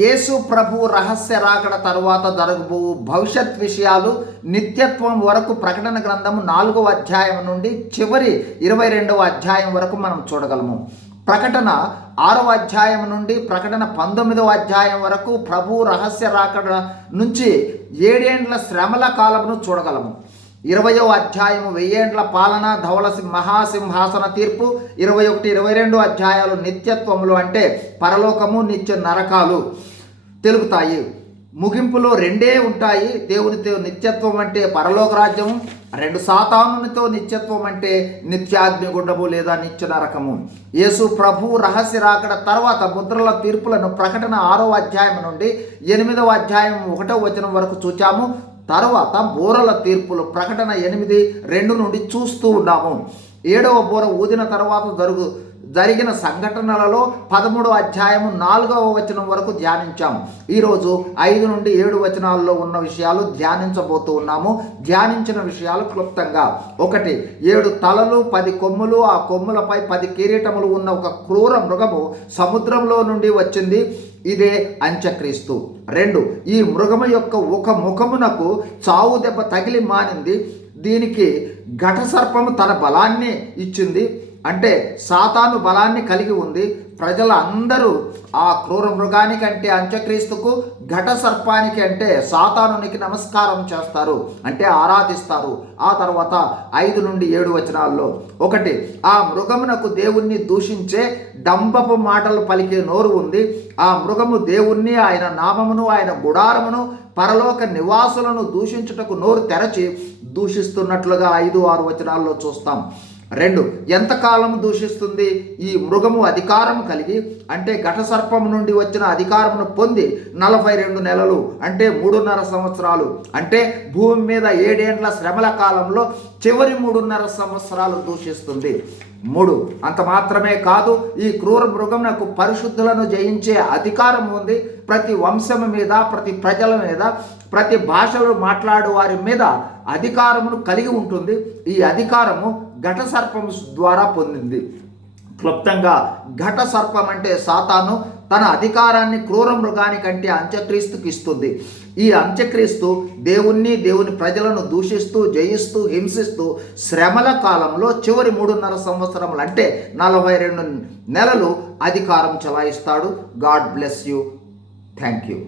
యేసు ప్రభు రహస్య రాకడ తరువాత జరగబో భవిష్యత్ విషయాలు నిత్యత్వం వరకు ప్రకటన గ్రంథము నాలుగవ అధ్యాయం నుండి చివరి ఇరవై రెండవ అధ్యాయం వరకు మనం చూడగలము. ప్రకటన ఆరవ అధ్యాయం నుండి ప్రకటన పంతొమ్మిదవ అధ్యాయం వరకు ప్రభు రహస్య రాకడ నుంచి ఏడేండ్ల శ్రమల కాలమును చూడగలము. ఇరవయో అధ్యాయము వెయ్యేండ్ల పాలన ధవల మహాసింహాసన తీర్పు ఇరవై ఒకటి ఇరవై రెండు అధ్యాయాలు నిత్యత్వములు అంటే పరలోకము నిత్య నరకాలు తెలుగుతాయి. ముగింపులో రెండే ఉంటాయి. దేవునితో నిత్యత్వం అంటే పరలోక రాజ్యము రెండు సాతానునితో నిత్యత్వం అంటే నిత్యాగ్నిగుండము లేదా నిత్య నరకము. యేసు ప్రభు రహస్య రాకడ తర్వాత ముద్రల తీర్పులను ప్రకటన ఆరో అధ్యాయం నుండి ఎనిమిదవ అధ్యాయం ఒకటో వచనం వరకు చూచాము. తర్వాత బోరల తీర్పులు ప్రకటన ఎనిమిది రెండు నుండి చూస్తూ ఉన్నాము. ఏడవ బోర ఊదిన తర్వాత జరుగు జరిగిన సంఘటనలలో పదమూడవ అధ్యాయము నాలుగవ వచనం వరకు ధ్యానించాము ఈరోజు ఐదు నుండి ఏడు వచనాల్లో ఉన్న విషయాలు ధ్యానించబోతూ ఉన్నాము. ధ్యానించిన విషయాలు క్లుప్తంగా. ఒకటి ఏడు తలలు పది కొమ్ములు ఆ కొమ్ములపై పది కిరీటములు ఉన్న ఒక క్రూర మృగము సముద్రంలో నుండి వచ్చింది. ఇదే అంత్యక్రీస్తు. రెండు ఈ మృగము యొక్క ఒక ముఖమునకు చావు దెబ్బ తగిలి మానింది. దీనికి ఘట సర్పము తన బలాన్ని ఇచ్చింది. అంటే సాతాను బలాన్ని కలిగి ఉంది. ప్రజలందరూ ఆ క్రూర మృగానికి అంటే అంత్యక్రీస్తుకు ఘట సర్పానికి అంటే సాతానునికి నమస్కారం చేస్తారు అంటే ఆరాధిస్తారు. ఆ తర్వాత ఐదు నుండి ఏడు వచనాల్లో ఒకటి ఆ మృగమునకు దేవుణ్ణి దూషించే డంబపు మాటలు పలికే నోరు ఉంది. ఆ మృగము దేవుణ్ణి ఆయన నామమును ఆయన గుడారమును పరలోక నివాసులను దూషించుటకు నోరు తెరచి దూషిస్తున్నట్లుగా ఐదు ఆరు వచనాల్లో చూస్తాం. రెండు ఎంతకాలం దూషిస్తుంది? ఈ మృగము అధికారం కలిగి అంటే ఘట సర్పం నుండి వచ్చిన అధికారమును పొంది నలభై రెండు నెలలు అంటే మూడున్నర సంవత్సరాలు అంటే భూమి మీద ఏడేండ్ల శ్రమల కాలంలో చివరి మూడున్నర సంవత్సరాలు దూషిస్తుంది. మూడు అంత మాత్రమే కాదు ఈ క్రూర మృగమునకు పరిశుద్ధులను జయించే అధికారం ఉంది. ప్రతి వంశము మీద ప్రతి ప్రజల మీద ప్రతి భాషలు మాట్లాడు వారి మీద అధికారమును కలిగి ఉంటుంది. ఈ అధికారము ఘట సర్పము ద్వారా పొందింది. క్లుప్తంగా ఘట సర్పం అంటే సాతాను తన అధికారాన్ని క్రూర మృగానికంటే అంత్యక్రీస్తుకి ఇస్తుంది. ఈ అంత్యక్రీస్తు దేవుణ్ణి దేవుని ప్రజలను దూషిస్తూ జయిస్తూ హింసిస్తూ శ్రమల కాలంలో చివరి మూడున్నర సంవత్సరములు అంటే నలభై రెండు నెలలు అధికారం చలాయిస్తాడు. God bless you. Thank you.